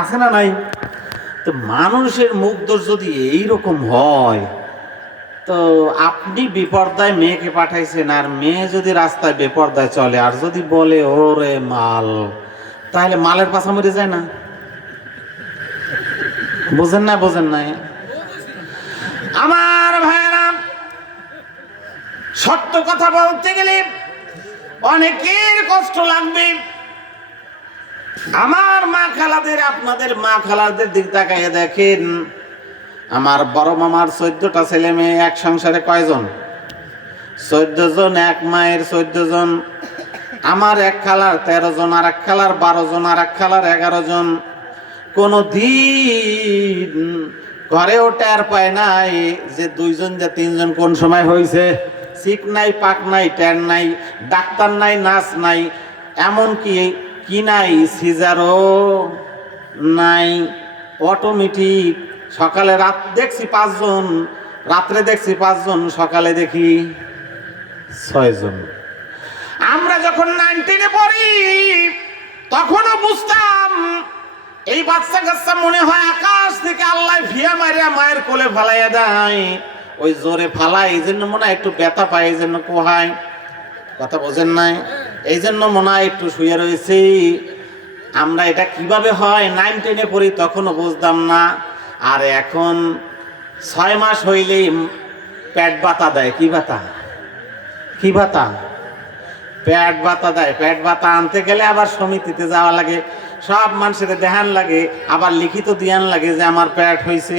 আছে না নাই? তো মানুষের মুখ দোষ যদি এইরকম হয়, তো আপনি বিপর্দায় মেয়েকে পাঠাইছেন, আর মেয়ে যদি রাস্তায় বেপর্দায় চলে আর যদি বলে ওরে মাল, তাহলে মালের পাছা মরে যায় না? বোঝেন না? বোঝেন না? আমার ভাইয়েরা, সত্য কথা বলতে গেলে অনেকের কষ্ট লাগবে। আমার মা খালাদের, আপনাদের মা খালাদের দিক তাকাইয়ে দেখেন। আমার বড় মামার 14টা ছেলে মেয়ে, এক সংসারে কয়জন? 14 জন। এক মায়ের 14 জন। আমার এক খালার 13 জন, আর এক খালার 12 জন, আর এক খালার 11 জন। কোনো দিন ঘরেও টের পায় নাই যে 2 জন যে 3 জন কোন সময় হয়েছে। সিক নাই, পাক নাই, টের নাই, ডাক্তার নাই, নার্স নাই, এমনকি কি নাই, সিজারও নাই, অটোমেটিক। সকালে রাত দেখছি 5 জন, রাত্রে দেখছি 5 জন, সকালে দেখি 6 জন। আমরা যখন 9-10-এ পড়ি তখনও বুঝতাম এই বাচ্চা কাচ্চা মনে হয় আকাশ থেকে আল্লাহ ভিয়া মারিয়া মায়ের কোলে ফালাইয়া দেয়। ওই জোরে ফালায়, এই জন্য মনে হয় একটু ব্যথা পায়, এই জন্য কোহায়। কথা বোঝেন নাই? এই জন্য মনে হয় একটু শুয়ে রয়েছে। আমরা এটা কিভাবে হয় 9-10-এ পড়ি তখনও বুঝতাম না। আর এখন 6 মাস হইলেই পেট ব্যথা দেয়। কি ব্যথা? কি ব্যথা? পেট ব্যথা দেয়। পেট ব্যথা আনতে গেলে আবার সমিতিতে যাওয়া লাগে, সব মানুষের দেখান লাগে, আবার লিখিত দিয়ান লাগে যে আমার পেট হয়েছে।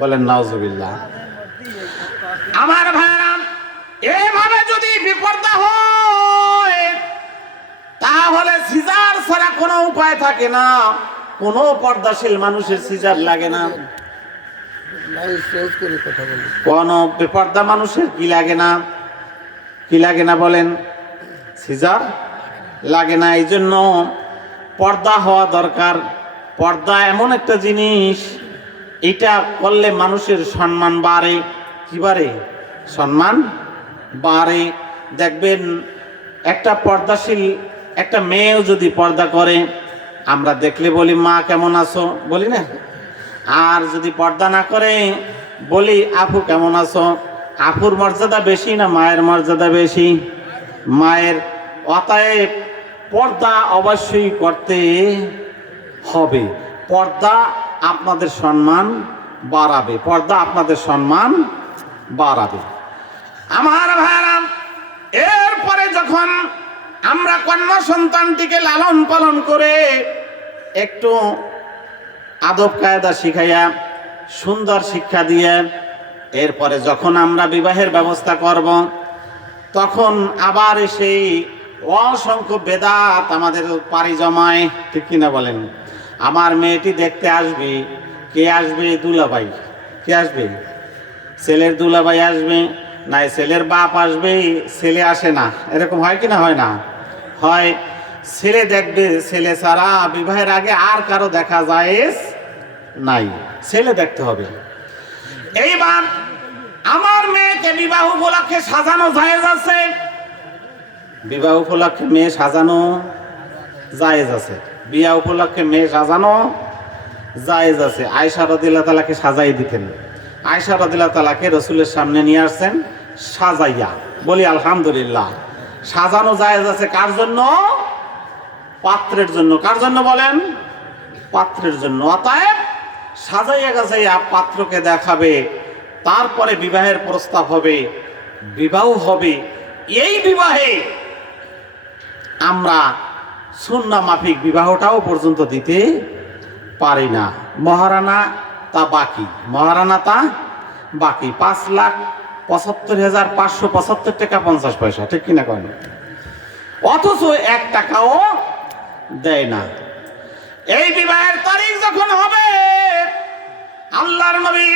বলেন নাউজুবিল্লাহ। আমার ভাইরা, এভাবে যদি বিপর্দা হয় তাহলে সিজার ছাড়া কোনো উপায় থাকে না। কোনো পর্দাশীল মানুষের সিজার লাগে না। কোন বেপর্দা মানুষের কি লাগে না? কি লাগে না বলেন? সিজার লাগে না। এই জন্য পর্দা হওয়া দরকার। পর্দা এমন একটা জিনিস, এটা করলে মানুষের সম্মান বাড়ে। কি বাড়ে? সম্মান বাড়ে। দেখবেন একটা পর্দাশীল একটা মেয়েও যদি পর্দা করে, আমরা দেখলে বলি মা কেমন আছো, বলি না? আর যদি পর্দা না করে বলি আপু কেমন আছো। আপুর মর্যাদা বেশি না মায়ের মর্যাদা বেশি? মায়ের। অতএব পর্দা অবশ্যই করতে হবে। পর্দা আপনাদের সম্মান বাড়াবে। পর্দা আপনাদের সম্মান বাড়াবে। আমার ভাইরা, এরপরে যখন আমরা কন্যা সন্তানটিকে লালন পালন করে একটু আদব কায়দা শিখাইয়া সুন্দর শিক্ষা দিয়ে এরপরে যখন আমরা বিবাহের ব্যবস্থা করব, তখন আবার সেই অসংখ্য বেদাত আমাদের পাড়ি জমায়। ঠিক কিনা বলেন? আমার মেয়েটি দেখতে আসবে, কে আসবে? দুলাভাই। কে আসবে? ছেলের দুলাভাই আসবে, নাই ছেলের বাপ আসবে। ছেলে আসে না, এরকম হয় কি না? হয় না? হয়। ছেলে দেখবে, ছেলে ছাড়া বিবাহের আগে আর কারো দেখা যায় নাই, ছেলে দেখতে হবে। এইবার আমার মেয়েকে বিবাহ উপলক্ষে সাজানো জায়েজ আছে। বিবাহ উপলক্ষে মেয়ে সাজানো জায়েজ আছে। বিয়া উপলক্ষে মেয়ে সাজানো জায়েজ আছে। আয়েশা রাদিয়াল্লাহু তাআলাকে সাজাই দিতেন। আয়েশা রাদিয়াল্লাহু তাআলাকে রাসূলের সামনে নিয়ে আসছেন সাজাইয়া। বলি আলহামদুলিল্লাহ। সাজানো জায়েজ আছে। কার জন্য? পাত্রের জন্য। কার জন্য বলেন? পাত্রের জন্য। অতএব সাজাইয়া গাছাইয়া পাত্রকে দেখাবে, তারপরে বিবাহের প্রস্তাব হবে, বিবাহ হবে। এই বিবাহে আমরা সুন্নাহ মাফিক বিবাহটাও পর্যন্ত দিতে পারি না। মহারানা তা বাকি। মহারানা তা বাকি। 5,75,575 টাকা 50 পয়সা। ঠিক কিনা কেন? অথচ 1 টাকাও দেয় না। এই বিবাহের তারিখ যখন হবে, আল্লাহর নবী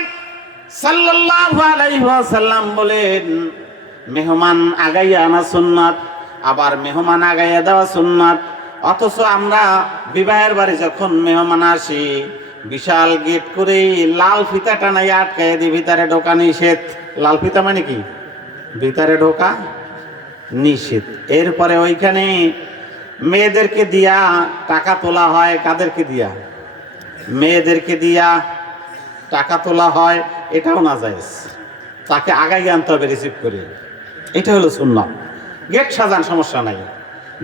সাল্লাল্লাহু আলাইহি ওয়াসাল্লাম বলেন, মেহমান আগাইয়া আনা সুন্নাত, আবার মেহমান আগাইয়া দেওয়া সুন্নাত। অথচ আমরা বিবাহের বাড়ি যখন মেহমান আসি, বিশাল গেট করে লাল ফিতা টানাই আটকাইয়া দিই, ভিতরে ঢোকা নিষেধ। লাল ফিতা মানে কি? ভিতরে ঢোকা নিষেধ। এরপরে ওইখানে মেয়েদেরকে দিয়া টাকা তোলা হয়। কাদেরকে দিয়া? মেয়েদেরকে দিয়া টাকা তোলা হয়, এটাও নাজায়েজ। তাকে আগাই আনতে হবে রিসিভ করে, এটা হলো সুন্নাত। গেট সাজান, সমস্যা নাই,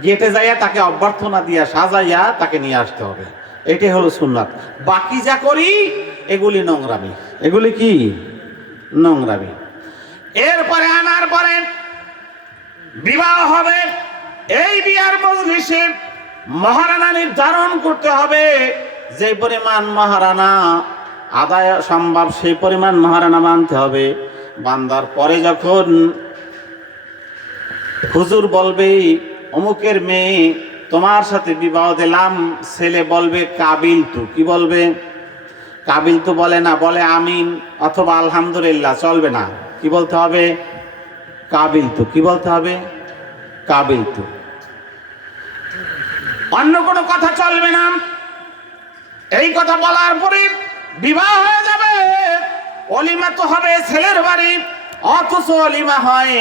গেটে যাইয়া তাকে অভ্যর্থনা দিয়া সাজাইয়া তাকে নিয়ে আসতে হবে, এটাই হলো সুন্নাত। বাকি যা করি এগুলি নোংরামি, এগুলি কি নোংরামি। এরপরে আনার পরে বিবাহ হবে। এই বিয়ার মজলিসে মহারানা নির্ধারণ করতে হবে, যে পরিমাণ মহারানা আদায় সম্ভব সেই পরিমাণ মহারানা বাঁধতে হবে। বান্দার পরে যখন হুজুর বলবে অমুকের মেয়ে তোমার সাথে বিবাহ দিলাম, ছেলে বলবে কাবিল তু, কি বলবে? কাবিল তু বলে না, বলে আমিন অথবা আলহামদুলিল্লাহ, চলবে না। কি বলতে হবে? কাবিল তু। কি বলতে হবে? কাবিল তু। অন্য কোনো কথা চলবে না। এই কথা বলার পরে বিবাহ হয়ে যাবে। অলিমা তো হবে ছেলের বাড়ি, অথচ অলিমা হয়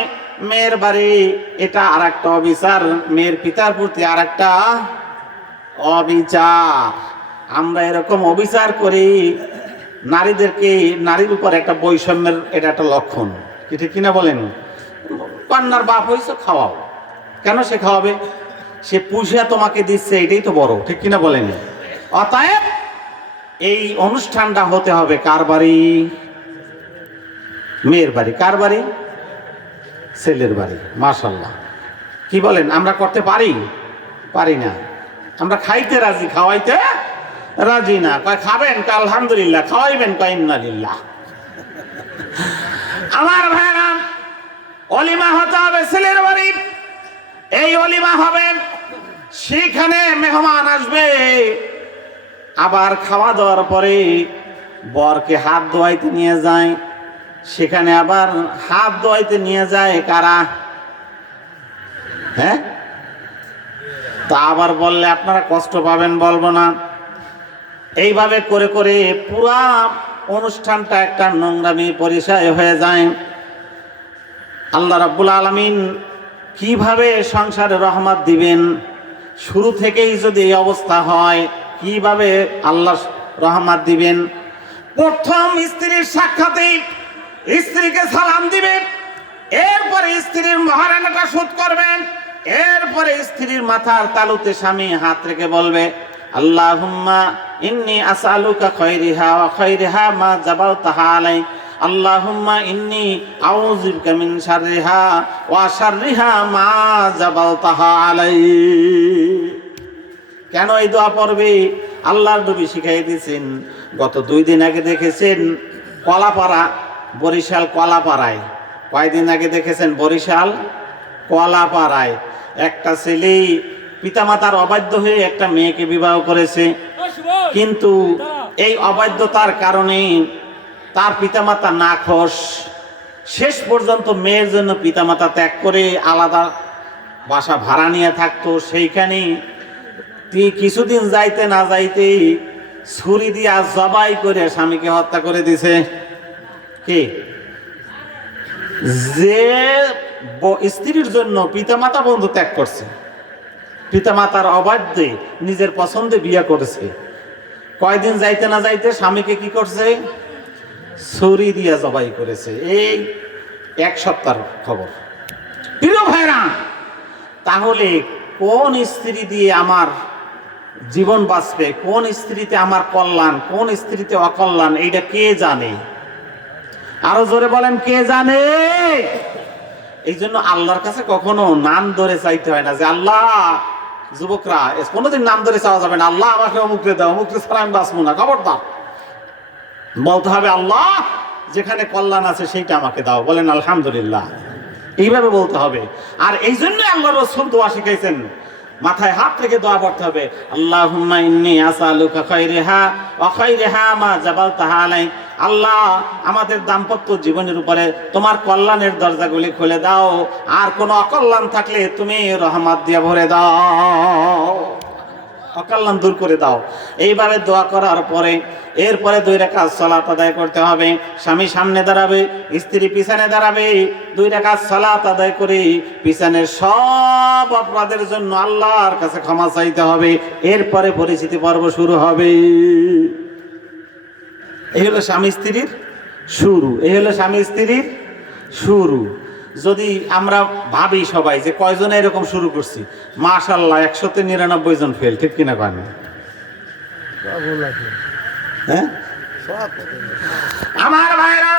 মেয়ের বাড়ি। এটা আর একটা অবিচার, মেয়ের পিতার প্রতি আর একটা অবিচার। আমরা এরকম অবিচার করি, নারীদেরকে, নারীর উপর একটা বৈষম্যের এটা একটা লক্ষণ। কি ঠিক কিনা বলেন? কন্যার বাপ হয়েছে, খাওয়াও। কেন সে খাওয়াবে? সে পুষিয়া তোমাকে দিচ্ছে, এটাই তো বড়, ঠিক কিনা বলেন? অতএব এই অনুষ্ঠানটা হতে হবে কার বাড়ি? মেয়ের বাড়ি। কার বাড়ি? ছেলের বাড়ি। মাশাআল্লাহ, কি বলেন? আমরা করতে পারি? পারি না। আমরা খাইতে রাজি, খাওয়াইতে রাজি না। কয় খাবেন? কয় আলহামদুলিল্লাহ। খাওয়াইবেন? কয় ইন্নালিল্লাহ। আমার ভাইরা, অলিমা হতে হবে ছেলের বাড়ি। এই অলিমা হবে, সেখানে মেহমান আসবে। আবার খাওয়া দাওয়ার পরে বরকে হাত ধোয়াইতে নিয়ে যায়। সেখানে আবার হাত ধোয়াইতে নিয়ে যায় কারা? হ্যাঁ, তা আবার বললে আপনারা কষ্ট পাবেন, বলবো না। এইভাবে করে করে পুরা অনুষ্ঠানটা একটা নোংরামি পরিচয় হয়ে যায়। আল্লাহ রাব্বুল আলামিন কিভাবে সংসারে রহমত দিবেন? শুরু থেকেই যদি এই অবস্থা হয়, কিভাবে আল্লাহ রহমত দিবেন? প্রথম স্ত্রীর সাক্ষাতে স্ত্রীকে সালাম দিবেন, এরপরে স্ত্রীর মহারানাটা শোধ করবেন, এরপরে স্ত্রীর মাথার তালুতে স্বামী হাত রেখে বলবে আল্লাহুম্মা ইন্নী আসআলুকা খায়রিহা ওয়া খায়রিহা মা জাবালতাহা আলাই, আল্লাহুম্মা ইন্নী আউযু বিকা মিন শাররিহা ওয়া শাররিহা মা জাবালতাহা আলাই। কেন এই দোয়া পড়বে? আল্লাহর নবী শিখাই দিয়েছেন। গত 2 দিন আগে দেখেছেন কলাপাড়া, বরিশাল কলাপাড়ায়। কয়দিন আগে দেখেছেন বরিশাল কলাপাড়ায় একটা ছেলে পিতামাতার অবাধ্য হয়ে একটা মেয়েকে বিবাহ করেছে। কিন্তু এই অবাধ্যতার কারণে তার পিতামাতা নাখোশ। শেষ পর্যন্ত মেয়ের জন্য পিতামাতা ত্যাগ করে আলাদা বাসা ভাড়া নিয়ে থাকতো। সেইখানে কিছুদিন যাইতে না যাইতেই ছুরি দিয়া জবাই করে স্বামীকে হত্যা করে দিছে। কি? যে স্ত্রীর জন্য পিতামাতা বন্ধু ত্যাগ করছে, পিতামাতার অবাধ্যে নিজের পছন্দে বিয়ে করেছে, কয়দিন যাইতে না যাইতে স্বামীকে কি করছে? ছুরি দিয়া জবাই করেছে। এই 1 সপ্তাহের খবর। প্রিয় ভাইরা, তাহলে কোন স্ত্রী দিয়ে আমার জীবন বাঁচবে, কোন স্ত্রীতে আমার কল্যাণ, কোন স্ত্রীতে অকল্যাণ, এইটা কে জানে? আরো জোরে বলেন, কে জানে? এই জন্য আল্লাহর কাছে কখনো নাম ধরে চাইতে হয় না যে আল্লাহ, যুবকরা কোনোদিন নাম ধরে চাওয়া যাবে না, আল্লাহ আমাকে অমুকরে দাও, অমুকরে ছাড়া আমি বাঁচবো না, খবরদার। বলতে হবে আল্লাহ যেখানে কল্যাণ আছে সেইটা আমাকে দাও। বলেন আলহামদুলিল্লাহ, এইভাবে বলতে হবে। আর এই জন্য আল্লাহ রাসূল দোয়া শিখাইছেন, মাথায় হাত রেখে দোয়া পড়তে হবে আল্লাহুম্মা ইন্নী আসআলুকা খায়রিহা ওয়া খায়রিহা মা জাবালতাহা আলাই। আল্লাহ, আমাদের দাম্পত্য জীবনের উপরে তোমার কল্যাণের দরজাগুলি খুলে দাও, আর কোনো অকল্যাণ থাকলে তুমি রহমত দিয়ে ভরে দাও, অকল্যাণ দূর করে দাও। এইভাবে দোয়া করার পরে এরপরে 2 রাকাত সালাত আদায় করতে হবে। স্বামী সামনে দাঁড়াবে, স্ত্রী পিছনে দাঁড়াবে। 2 রাকাত সালাত আদায় করে পিছনের সব অপরাধের জন্য আল্লাহর কাছে ক্ষমা চাইতে হবে। এরপরে পরিচিতি পর্ব শুরু হবে। এই হলো স্বামী স্ত্রীর শুরু, এই হলো স্বামী স্ত্রীর শুরু। যদি আমরা ভাবি সবাই যে কয়জনে এরকম শুরু করছি, মাশাআল্লাহ 199 জন ফেল, ঠিক কিনা কয় না? হ্যাঁ আমার ভাইরা,